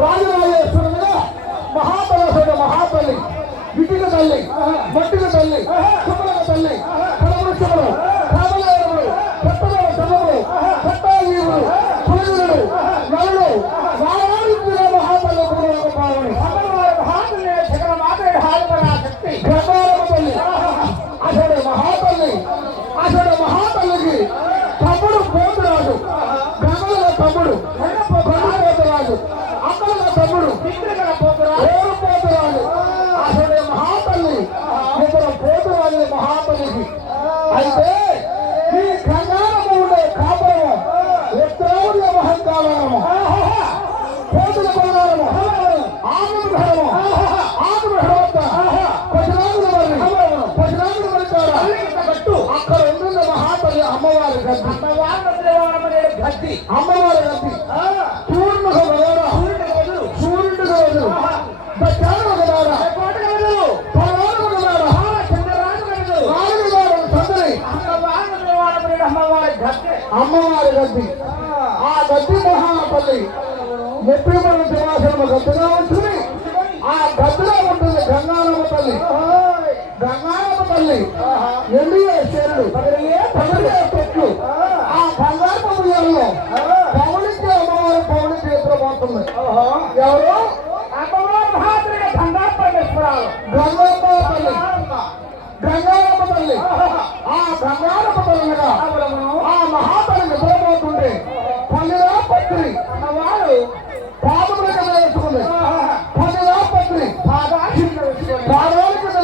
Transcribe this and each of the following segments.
రాజరాజేశ్వరుడుగా మహాబలేశ్వరుడు మహాబలి ఇటుక తల్లి మట్టిక తల్లి కుమ్మల తల్లి ఫలవృక్షములు కామలేరుడు పట్టణ చదువులు పట్టాజీవులు పురుగుడు నలుడు వారానికి మహాబలి పావని మహాబలి శకర మాట్లాడే హాజరా శక్తి గంగారమ్మ తల్లి అసలు మహాబలి అసలు మహాబలికి తమ్ముడు పోతురాజు గంగల తమ్ముడు పోతురాజు అమ్మల తమ్ముడు పోతురాజు అసలు మహాతల్లి ఇద్దరు పోతురాజు మహాబలికి అయితే ఈ గంగారము ఉండే కాపురము ఉత్తరావుల మహంకాలము పోతుల బంగారము ఆనుగ్రహము ఆనుగ్రహవత పశురాముల మరికాడ అక్కడ ఉంటుంది మహాతల్లి అమ్మవారి గద్ది గద్ది అమ్మవారి గద్ది సూర్యుడు రోజు అమ్మవారి గద్ది ఆ గద్ది మహాపల్లి ముప్పై మంది దేవాసనము గద్దిగా ఉంటుంది. ఆ గద్దిలో ఉంటుంది గంగారమ్మ తల్లి. గంగారమ్మ తల్లి ఎన్డీఏ చేరుడు పదిహే చెట్లు ఆ బంగారు బియ్యంలో పౌడికి అమ్మవారి పౌడి చేతిలో పోతుంది. ఎవరు గంగమ్మ తల్లి గంగారమ్మ తల్లి ఆ గంగారమ్మ తల్లిగా ఆ మహాతల్లి నిద్రపోతుంటే పల్లిరా పత్రి వారు పాదముల కింద వేసుకుంది. పల్లిరా పత్రి పాదాల కింద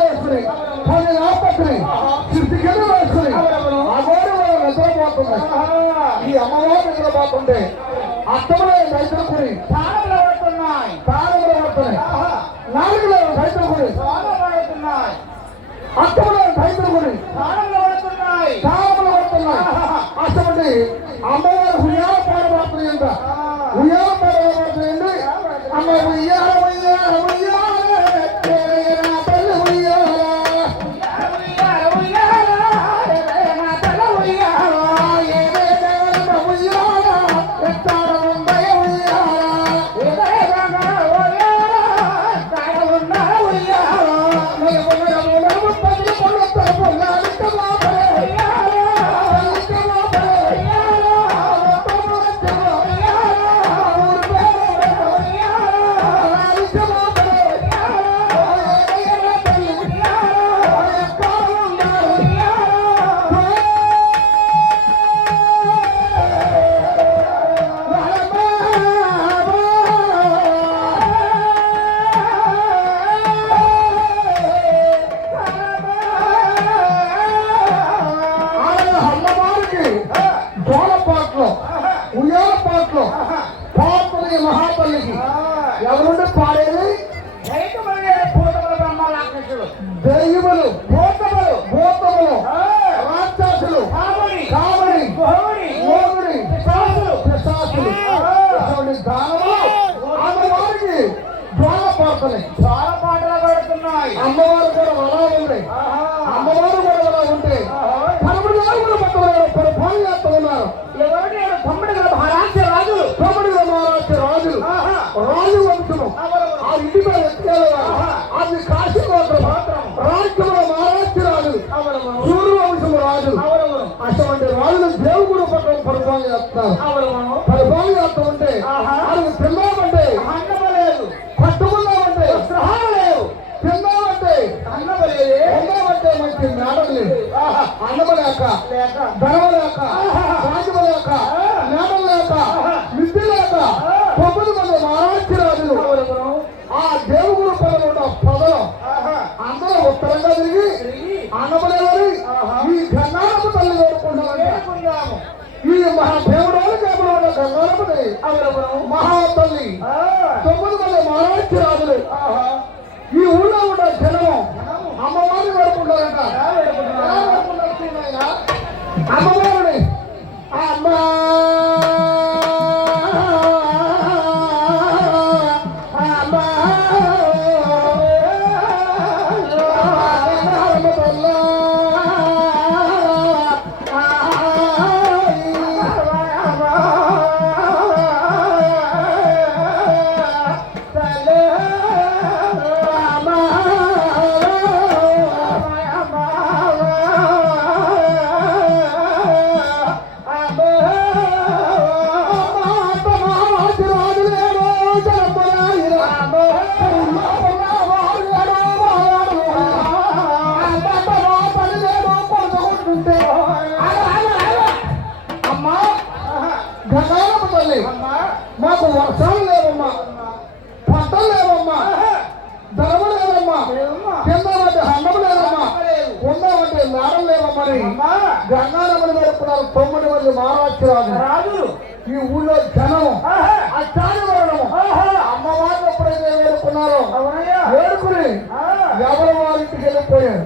వేసుకుని పల్లిరా పత్రి సిద్ధి కింద వేసుకుని అగోరు నిద్రపోతుంది. ఈ అమ్మవారు నిద్రపోతుంటే అత్తములే రైతులుకుని తాళములు పడుతున్నాయి నాలుగులో రైతులుకుని అత్తములే రైతులుకుని తాళములు పడుతున్నాయి. అటువంటి అమ్మవారు ఉయ్యాల పాడబడుతుంది అంట. ఉయ్యాల పాడబడుతుంది అమ్మ ఉయ్యాల ఉయ్యాల మహాపల్లికి ఎవరుంటే పాడేది దైవములు భూతములు రాక్షసులు కావడి మోగుడి పిశాచులు దానములు అమ్మవారికి జ్వాల పాటలు పడుతున్నాయి. అమ్మవారు కూడా అలా ఉంది. అమ్మవారు కూడా అలా ఉంటే పదమూడు నాలుగు పరిపాలన చేస్తూ ఉన్నారు. రాజు వంశము ఆ ఇంటి మీద ఎత్తుకెళ్ళవారు. అది కాశీ గోత్రం రాజ్యంలో మహారాష్ట్ర రాజు సూర్య వంశము రాజు. అటువంటి రాజులు దేవుడు పట్టణం పరిపాలన చేస్తారు. పరిపాలన చేస్తూ ఉంటే అది తిన్నామంటే కట్టుకున్నామంటే తిన్నామంటే తిన్నామంటే మంచి మేడం లేదు. అన్నమలేక ధనం లేక రాజ్యం లేక మేడం లేక విద్య లేక 9 మంది మహారాష్ట్ర రాజులు ఆ దేవుడు పదవుల అన్నమలేవని ఈ గంగారమ్మ తల్లి వేడుకుందాము. ఈ మహాదేవుడు కేవలం గంగారమ్మని మహా తల్లి 9 మంది మహారాష్ట్ర రాజులు ఈ ఊళ్ళో ఉన్న జనము అమ్మవారిని వేడుకుంటారంట. అమ్మవారిని అమ్మా మాకు వర్షాలు లేవమ్మా, పంటలు లేవమ్మా, ధనము లేదమ్మా, కిందమంటే అన్నం లేదమ్మా, ఉందామంటే నారం లేవమ్మని గంగారమ్మని వేడుకున్నారు 9 మంది మహారాష్ట్ర రాజులు. ఈ ఊళ్ళో జనం అచ్చారవరణము అమ్మవారిని ఎప్పుడైతే వేడుకున్నారో వేడుకుని ఎవరి వారింటికి వెళ్ళిపోయారు.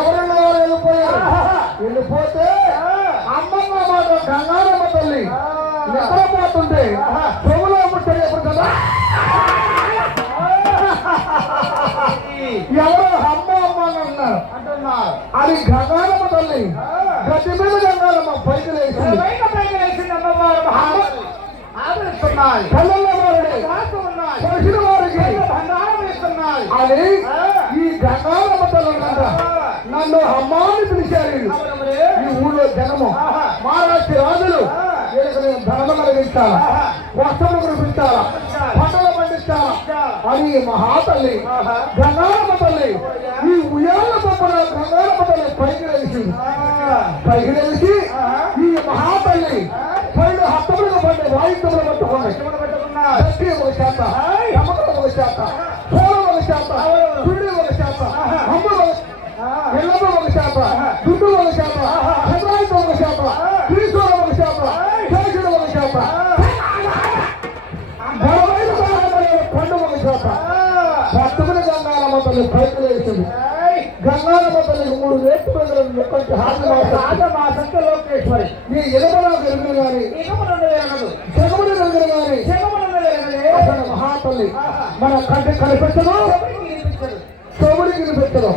ఎవరన్న వారు వెళ్ళిపోతే అమ్మమ్మ మాట గంగారమ్మ తల్లి నిద్రపోతుంటే చెవులో ముట్టడి ఎప్పుడు కదా ఎవరో అమ్మ అమ్మ అని అంటున్నారు. అది గంగారమ్మ తల్లి గట్టి మీద గంగారమ్మ పైకి లేచింది. కళ్ళల్లో కలిసిన వారికి అది ఈ గంగారమ్మ తల్లి నన్ను అమ్మాని పిలిచారు. ఈ ఊళ్ళో జనము మహారాష్ట్ర రాజులు ధనము కలిగించాలా, వస్త్రము కురిపించాలా, పంటలు పండించాలా అని మహాతల్లి గంగారమ్మ తల్లి ఈ ఉయ్యాల పక్కన గంగారమ్మ తల్లి పైకి లేచి ఈ మహాతల్లి పైన హస్తములకు పడి వాయిద్యములు పట్టుకున్నాయి. దక్షి ఒక శాత, యమకుడు ఒక శాత, సోలం ఒక శాత, సుడి ఒక శాత, అమ్మ ఎల్లమ్మ ఒక శాత, దుడ్డు ఒక శాత, చంద్రాయుధం ఒక శాత, శ్రీశ్వరం ఒక శాత, కేశుడు ఒక శాత, పండు ఒక శాత పట్టుకుని గంగారమ్మ తల్లి పైకి లేచింది. గంగారమ్మ తల్లికి 3 రేట్లు ప్రజలు సంఖ్య లోకేశ్వరి నీ ఎగమనా వెలుగులు గాని జగముని వెలుగులు గాని అసలు మహాతల్లి మన కంటి కనిపించదు, చెవుడికి వినిపించదు.